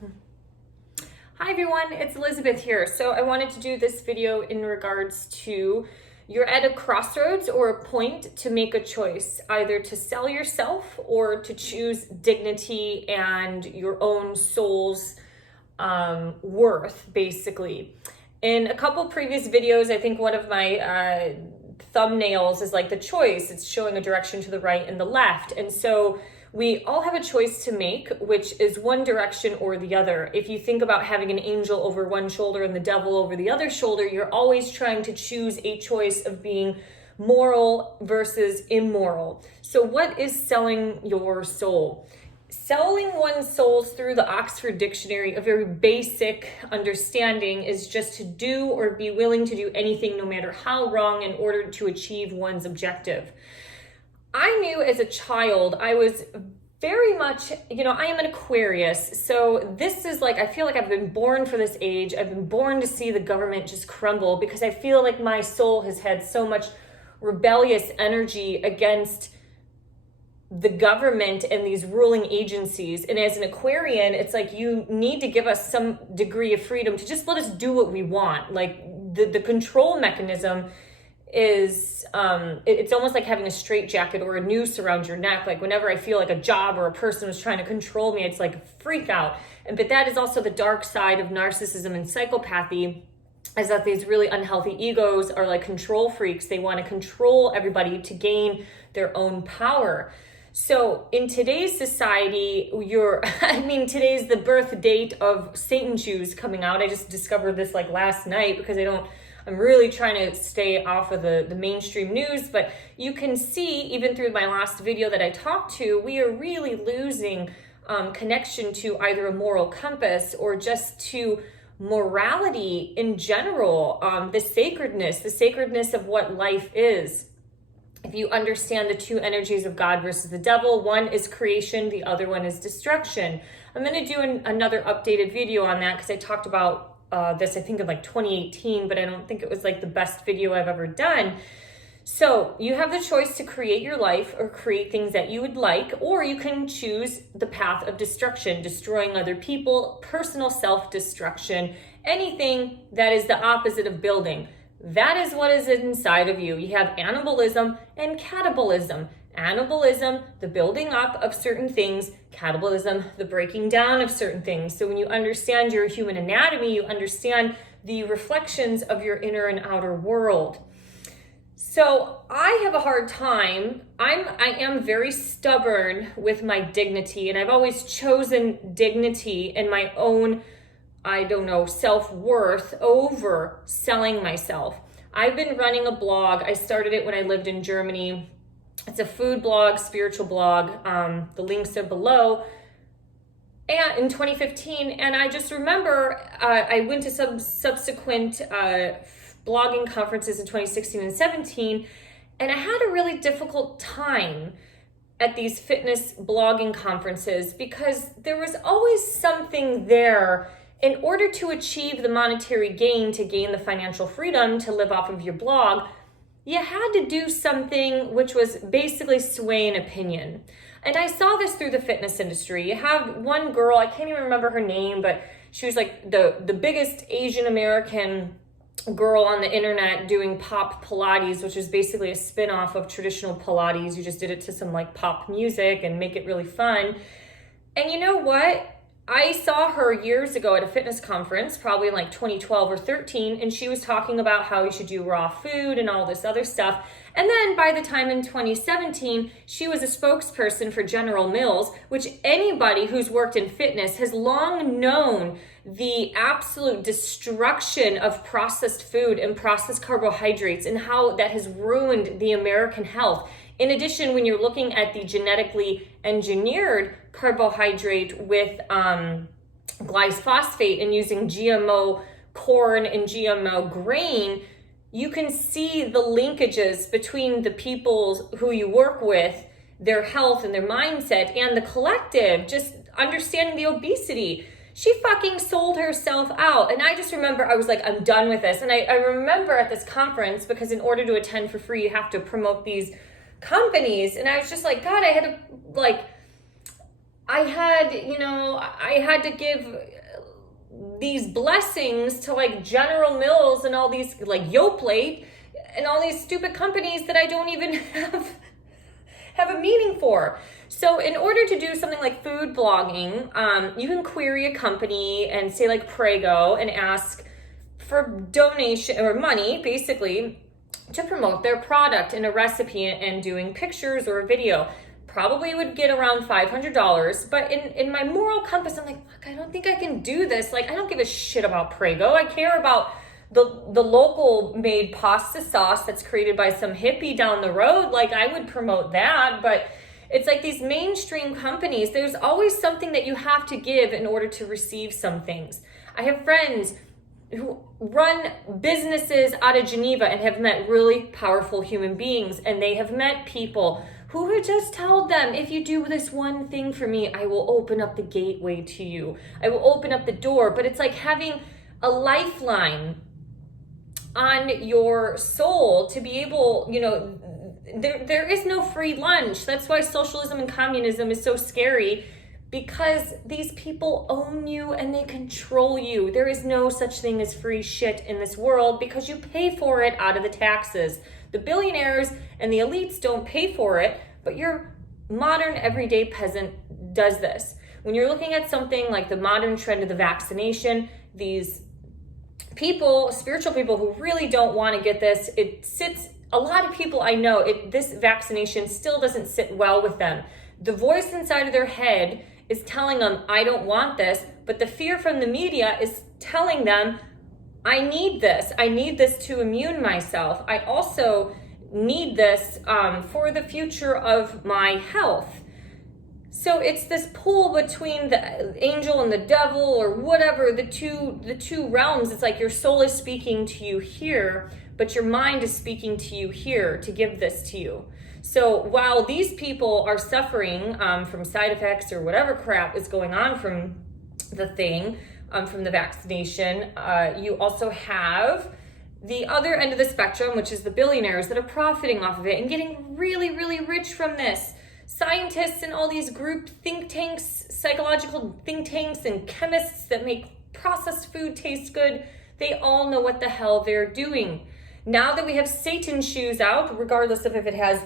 Hi everyone, it's Elizabeth here. So I wanted to do this video in regards to you're at a crossroads or a point to make a choice, either to sell yourself or to choose dignity and your own soul's worth, basically. In a couple previous videos, I think one of my thumbnails is like the choice. It's showing a direction to the right and the left. And so we all have a choice to make, which is one direction or the other. If you think about having an angel over one shoulder and the devil over the other shoulder, you're always trying to choose a choice of being moral versus immoral. So what is selling your soul? Selling one's soul through the Oxford Dictionary, a very basic understanding, is just to do or be willing to do anything, no matter how wrong, in order to achieve one's objective. I knew as a child, I was very much, I am an Aquarius. So this is like, I feel like I've been born for this age. I've been born to see the government just crumble because I feel like my soul has had so much rebellious energy against the government and these ruling agencies. And as an Aquarian, it's like you need to give us some degree of freedom to just let us do what we want. Like the control mechanism is it's almost like having a straitjacket or a noose around your neck. Like whenever I feel like a job or a person was trying to control me, it's like a freak out. But that is also the dark side of narcissism and psychopathy, is that these really unhealthy egos are like control freaks. They want to control everybody to gain their own power. So in today's society, today's the birth date of Satan shoes coming out. I just discovered this like last night because I'm really trying to stay off of the mainstream news, but you can see even through my last video that I talked to, we are really losing connection to either a moral compass or just to morality in general, the sacredness of what life is. If you understand the two energies of God versus the devil, one is creation, the other one is destruction. I'm going to do another updated video on that because I talked about this, I think in like 2018, but I don't think it was like the best video I've ever done. So you have the choice to create your life or create things that you would like, or you can choose the path of destruction, destroying other people, personal self-destruction, anything that is the opposite of building. That is what is inside of you. You have animalism and cannibalism. Animalism, the building up of certain things. Cannibalism, the breaking down of certain things. So when you understand your human anatomy, you understand the reflections of your inner and outer world. So I have a hard time. I am very stubborn with my dignity, and I've always chosen dignity in my own, self-worth over selling myself. I've been running a blog. I started it when I lived in Germany. It's a food blog, spiritual blog. The links are below. And in 2015, and I just remember I went to some subsequent blogging conferences in 2016 and 17, and I had a really difficult time at these fitness blogging conferences because there was always something there. In order to achieve the monetary gain, to gain the financial freedom to live off of your blog, you had to do something which was basically sway an opinion. And I saw this through the fitness industry. You have one girl, I can't even remember her name, but she was like the biggest Asian American girl on the internet doing pop Pilates, which is basically a spin-off of traditional Pilates. You just did it to some like pop music and make it really fun. And you know what? I saw her years ago at a fitness conference, probably in like 2012 or 13, and she was talking about how you should do raw food and all this other stuff. And then by the time in 2017, she was a spokesperson for General Mills, which anybody who's worked in fitness has long known the absolute destruction of processed food and processed carbohydrates and how that has ruined the American health. In addition, when you're looking at the genetically engineered carbohydrate with glyphosate and using GMO corn and GMO grain, you can see the linkages between the people who you work with, their health and their mindset, and the collective, just understanding the obesity. She fucking sold herself out. And I just remember, I was like, I'm done with this. And I remember at this conference, because in order to attend for free, you have to promote these companies. And I was just like, God, I I had to give these blessings to like General Mills and all these like Yoplait and all these stupid companies that I don't even have a meaning for. So in order to do something like food blogging, you can query a company and say like Prego and ask for donation or money basically to promote their product in a recipe and doing pictures or a video. Probably would get around $500, but in my moral compass, I'm like, look, I don't think I can do this. Like, I don't give a shit about Prego. I care about the local made pasta sauce that's created by some hippie down the road. Like, I would promote that, but it's like these mainstream companies, there's always something that you have to give in order to receive some things. I have friends who run businesses out of Geneva and have met really powerful human beings, and they have met people who had just told them, if you do this one thing for me, I will open up the gateway to you. I will open up the door. But it's like having a lifeline on your soul to be able, you know, there is no free lunch. That's why socialism and communism is so scary, because these people own you and they control you. There is no such thing as free shit in this world because you pay for it out of the taxes. The billionaires and the elites don't pay for it, but your modern everyday peasant does this. When you're looking at something like the modern trend of the vaccination, these people, spiritual people who really don't want to get this, a lot of people I know, this vaccination still doesn't sit well with them. The voice inside of their head is telling them, I don't want this, but the fear from the media is telling them, I need this. I need this to immune myself. I also need this for the future of my health. So it's this pull between the angel and the devil, or whatever, the two realms. It's like your soul is speaking to you here, but your mind is speaking to you here to give this to you. So while these people are suffering from side effects or whatever crap is going on from the thing, from the vaccination, you also have the other end of the spectrum, which is the billionaires that are profiting off of it and getting really, really rich from this. Scientists and all these group think tanks, psychological think tanks, and chemists that make processed food taste good, they all know what the hell they're doing. Now that we have Satan's shoes out, regardless of if it has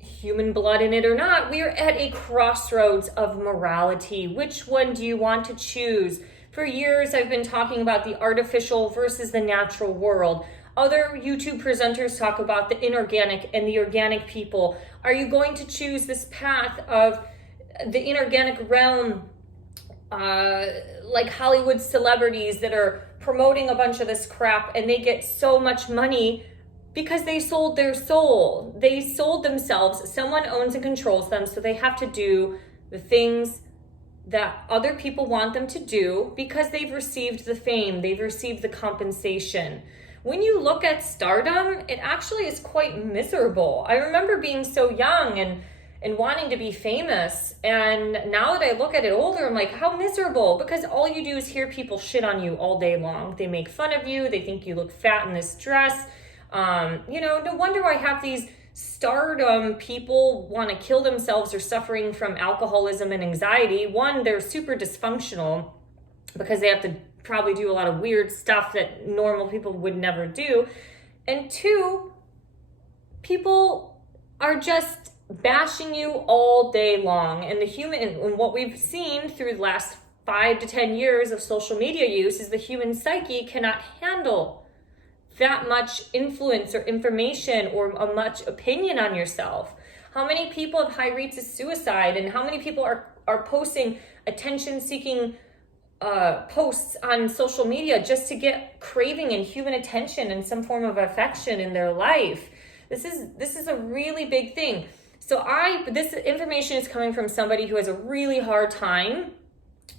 human blood in it or not, we are at a crossroads of morality. Which one do you want to choose? For years, I've been talking about the artificial versus the natural world. Other YouTube presenters talk about the inorganic and the organic people. Are you going to choose this path of the inorganic realm, like Hollywood celebrities that are promoting a bunch of this crap and they get so much money because they sold their soul? They sold themselves. Someone owns and controls them, so they have to do the things that other people want them to do because they've received the fame, they've received the compensation. When you look at stardom, it actually is quite miserable. I remember being so young and wanting to be famous, and now that I look at it older, I'm like, how miserable, because all you do is hear people shit on you all day long. They make fun of you, they think you look fat in this dress. No wonder why half these stardom people want to kill themselves or suffering from alcoholism and anxiety. One, they're super dysfunctional because they have to probably do a lot of weird stuff that normal people would never do. And two, people are just bashing you all day long. And what we've seen through the last 5 to 10 years of social media use is the human psyche cannot handle that much influence or information or a much opinion on yourself. How many people have high rates of suicide, and how many people are posting attention-seeking posts on social media just to get craving and human attention and some form of affection in their life? This is a really big thing. So this information is coming from somebody who has a really hard time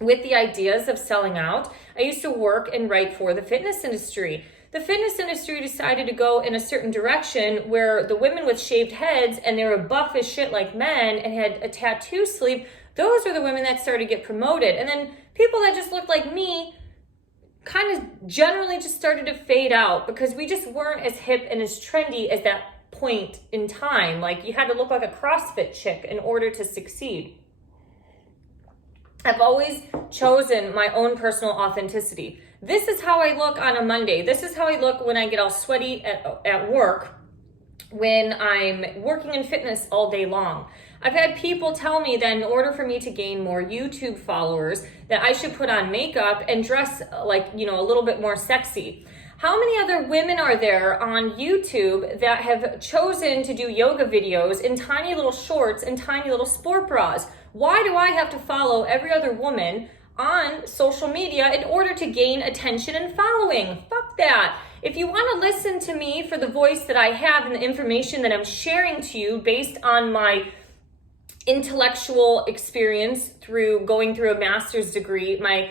with the ideas of selling out. I used to work and write for the fitness industry. The fitness industry decided to go in a certain direction where the women with shaved heads and they were buff as shit like men and had a tattoo sleeve, those are the women that started to get promoted. And then people that just looked like me kind of generally just started to fade out because we just weren't as hip and as trendy as that point in time. Like, you had to look like a CrossFit chick in order to succeed. I've always chosen my own personal authenticity. This is how I look on a Monday. This is how I look when I get all sweaty at work, when I'm working in fitness all day long. I've had people tell me that in order for me to gain more YouTube followers, that I should put on makeup and dress like, a little bit more sexy. How many other women are there on YouTube that have chosen to do yoga videos in tiny little shorts and tiny little sport bras? Why do I have to follow every other woman on social media in order to gain attention and following? Fuck that. If you want to listen to me for the voice that I have and the information that I'm sharing to you based on my intellectual experience through going through a master's degree, my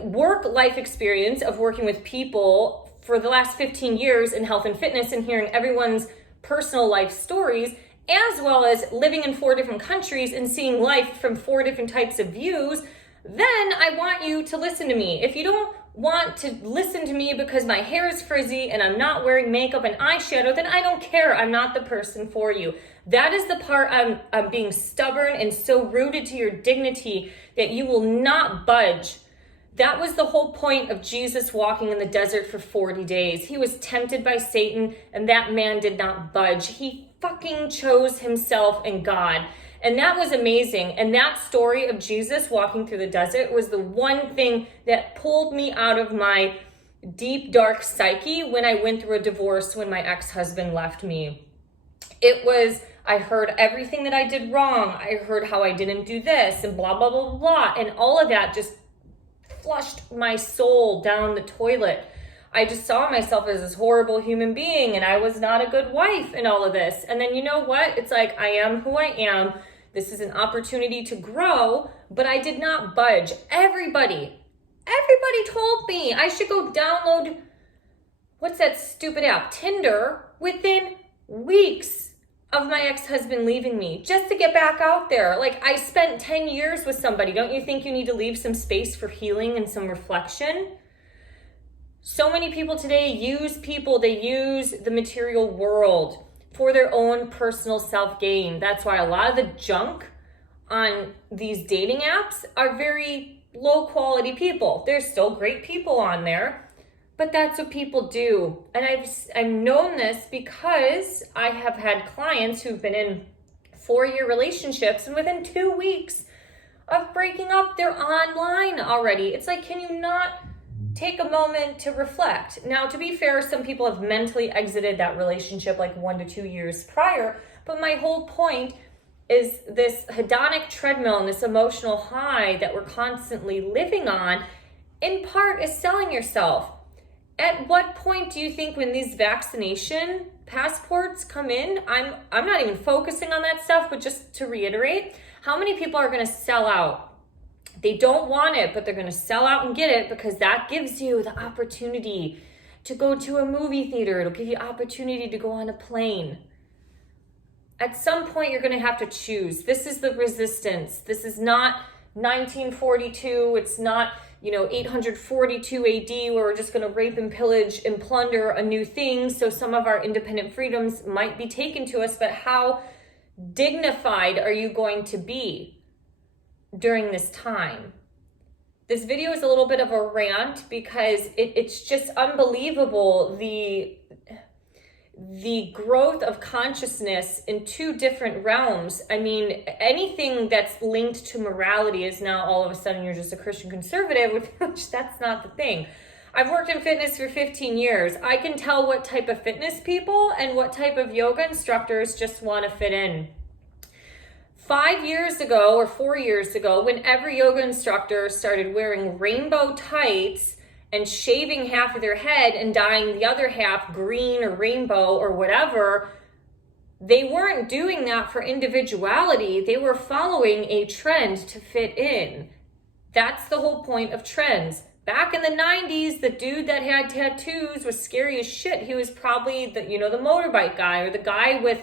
work life experience of working with people for the last 15 years in health and fitness and hearing everyone's personal life stories, as well as living in 4 different countries and seeing life from 4 different types of views, then I want you to listen to me. If you don't want to listen to me because my hair is frizzy and I'm not wearing makeup and eyeshadow, then I don't care. I'm not the person for you. That is the part I'm being stubborn and so rooted to your dignity that you will not budge. That was the whole point of Jesus walking in the desert for 40 days. He was tempted by Satan, and that man did not budge. He fucking chose himself and God. And that was amazing. And that story of Jesus walking through the desert was the one thing that pulled me out of my deep, dark psyche when I went through a divorce when my ex-husband left me. It was, I heard everything that I did wrong. I heard how I didn't do this and blah, blah, blah, blah. And all of that just flushed my soul down the toilet. I just saw myself as this horrible human being and I was not a good wife and all of this. And then you know what? It's like, I am who I am. This is an opportunity to grow, but I did not budge. Everybody told me I should go download, what's that stupid app? Tinder, within weeks of my ex-husband leaving me, just to get back out there. Like, I spent 10 years with somebody. Don't you think you need to leave some space for healing and some reflection? So many people today they use the material world for their own personal self-gain. That's why a lot of the junk on these dating apps are very low quality people. There's still great people on there, but that's what people do. And I've known this because I have had clients who've been in 4-year relationships, and within 2 weeks of breaking up, they're online already. It's like, can you not take a moment to reflect? Now, to be fair, some people have mentally exited that relationship like 1 to 2 years prior, but my whole point is this hedonic treadmill and this emotional high that we're constantly living on, in part, is selling yourself. At what point do you think, when these vaccination passports come in, I'm not even focusing on that stuff, but just to reiterate, how many people are going to sell out? They don't want it, but they're going to sell out and get it because that gives you the opportunity to go to a movie theater. It'll give you opportunity to go on a plane. At some point, you're going to have to choose. This is the resistance. This is not 1942. It's not 842 AD, where we're just going to rape and pillage and plunder a new thing. So some of our independent freedoms might be taken to us, but how dignified are you going to be during this time? This video is a little bit of a rant because it's just unbelievable, the growth of consciousness in 2 different realms. I mean, anything that's linked to morality is now all of a sudden you're just a Christian conservative, which that's not the thing. I've worked in fitness for 15 years. I can tell what type of fitness people and what type of yoga instructors just want to fit in. 5 years ago or 4 years ago, when every yoga instructor started wearing rainbow tights and shaving half of their head and dyeing the other half green or rainbow or whatever, they weren't doing that for individuality. They were following a trend to fit in. That's the whole point of trends. Back in the 90s, the dude that had tattoos was scary as shit. He was probably the motorbike guy, or the guy with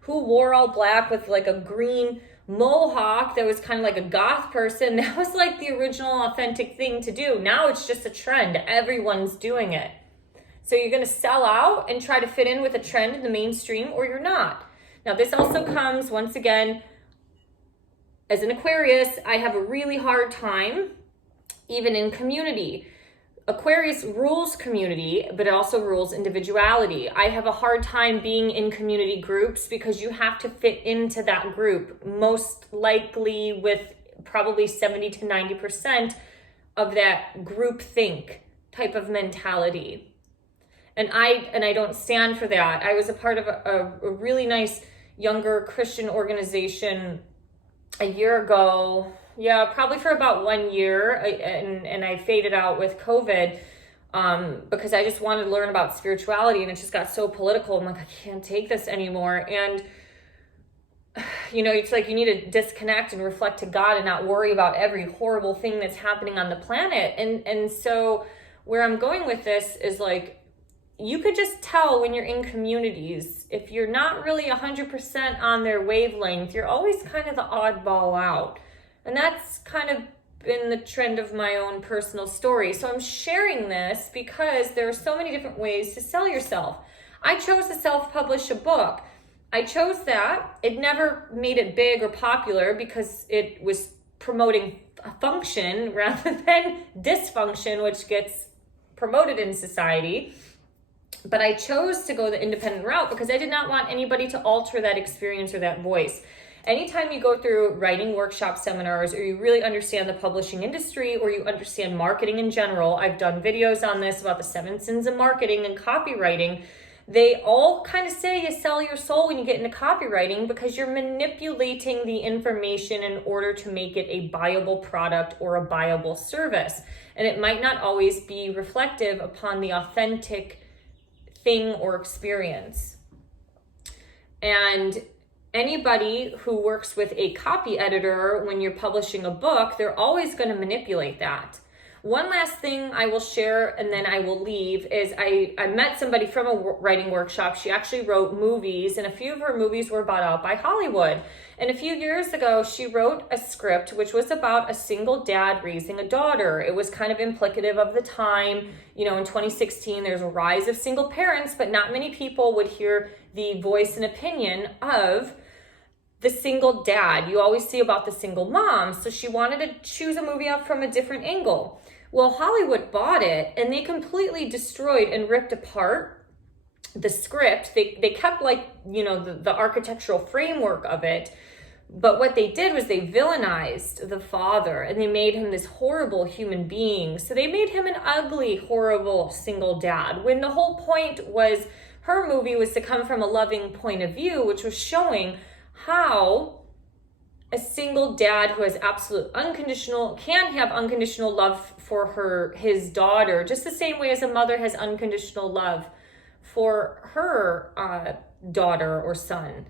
who wore all black with a green mohawk that was kind of like a goth person. That was the original authentic thing to do. Now it's just a trend. Everyone's doing it. So you're going to sell out and try to fit in with a trend in the mainstream, or you're not. Now, this also comes, once again, as an Aquarius, I have a really hard time, even in community. Aquarius rules community, but it also rules individuality. I have a hard time being in community groups because you have to fit into that group, most likely with probably 70 to 90% of that group think type of mentality. And I don't stand for that. I was a part of a really nice younger Christian organization a year ago. Yeah, probably for about 1 year, and I faded out with COVID because I just wanted to learn about spirituality, and it just got so political. I'm like, I can't take this anymore. And it's like you need to disconnect and reflect to God and not worry about every horrible thing that's happening on the planet. And so where I'm going with this is like, you could just tell when you're in communities, if you're not really 100% on their wavelength, you're always kind of the oddball out. And that's kind of been the trend of my own personal story. So I'm sharing this because there are so many different ways to sell yourself. I chose to self-publish a book. I chose that. It never made it big or popular because it was promoting function rather than dysfunction, which gets promoted in society. But I chose to go the independent route because I did not want anybody to alter that experience or that voice. Anytime you go through writing workshop seminars, or you really understand the publishing industry, or you understand marketing in general, I've done videos on this about the 7 sins of marketing and copywriting. They all kind of say you sell your soul when you get into copywriting because you're manipulating the information in order to make it a buyable product or a buyable service. And it might not always be reflective upon the authentic thing or experience. And anybody who works with a copy editor when you're publishing a book, they're always going to manipulate that. One last thing I will share and then I will leave is I met somebody from a writing workshop. She actually wrote movies, and a few of her movies were bought out by Hollywood. And a few years ago, she wrote a script which was about a single dad raising a daughter. It was kind of implicative of the time. In 2016, there's a rise of single parents, but not many people would hear the voice and opinion of the single dad. You always see about the single mom. So she wanted to choose a movie up from a different angle. Well, Hollywood bought it and they completely destroyed and ripped apart the script. They kept the architectural framework of it. But what they did was they villainized the father and they made him this horrible human being. So they made him an ugly, horrible single dad, when the whole point was her movie was to come from a loving point of view, which was showing how a single dad who has can have unconditional love for his daughter, just the same way as a mother has unconditional love for her daughter or son.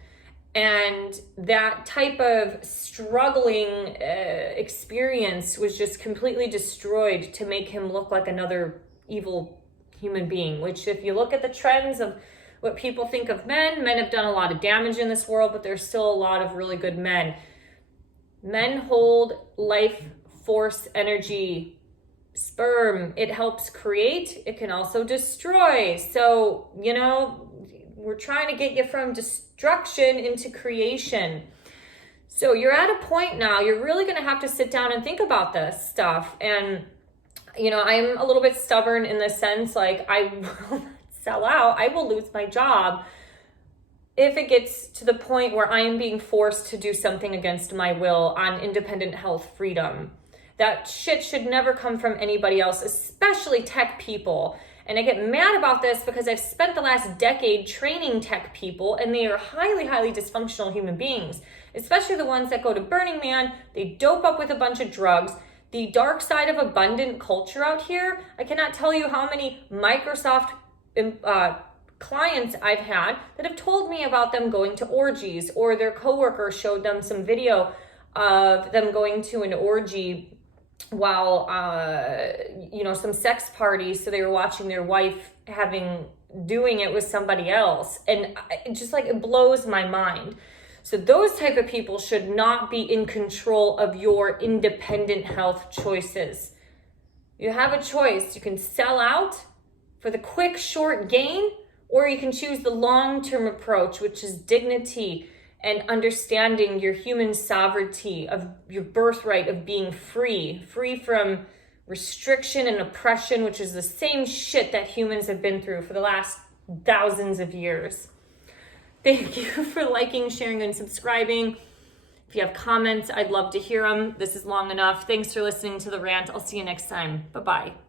And that type of struggling experience was just completely destroyed to make him look like another evil human being, which if you look at the trends of what people think of men have done a lot of damage in this world, but there's still a lot of really good men. Men hold life force energy, sperm. It helps create. It can also destroy. So, we're trying to get you from destruction into creation. So you're at a point now, you're really going to have to sit down and think about this stuff. And, I'm a little bit stubborn in the sense, like, I will not sell out. I will lose my job if it gets to the point where I am being forced to do something against my will on independent health freedom. That shit should never come from anybody else, especially tech people. And I get mad about this because I've spent the last decade training tech people, and they are highly, highly dysfunctional human beings, especially the ones that go to Burning Man. They dope up with a bunch of drugs. The dark side of abundant culture out here, I cannot tell you how many Microsoft clients I've had that have told me about them going to orgies, or their coworker showed them some video of them going to an orgy while some sex party, so they were watching their wife doing it with somebody else, and it blows my mind. So those type of people should not be in control of your independent health choices. You have a choice. You can sell out for the quick short gain, or you can choose the long-term approach, which is dignity and understanding your human sovereignty, of your birthright of being free from restriction and oppression, which is the same shit that humans have been through for the last thousands of years. Thank you for liking, sharing, and subscribing. If you have comments, I'd love to hear them. This is long enough. Thanks for listening to the rant. I'll see you next time. Bye-bye.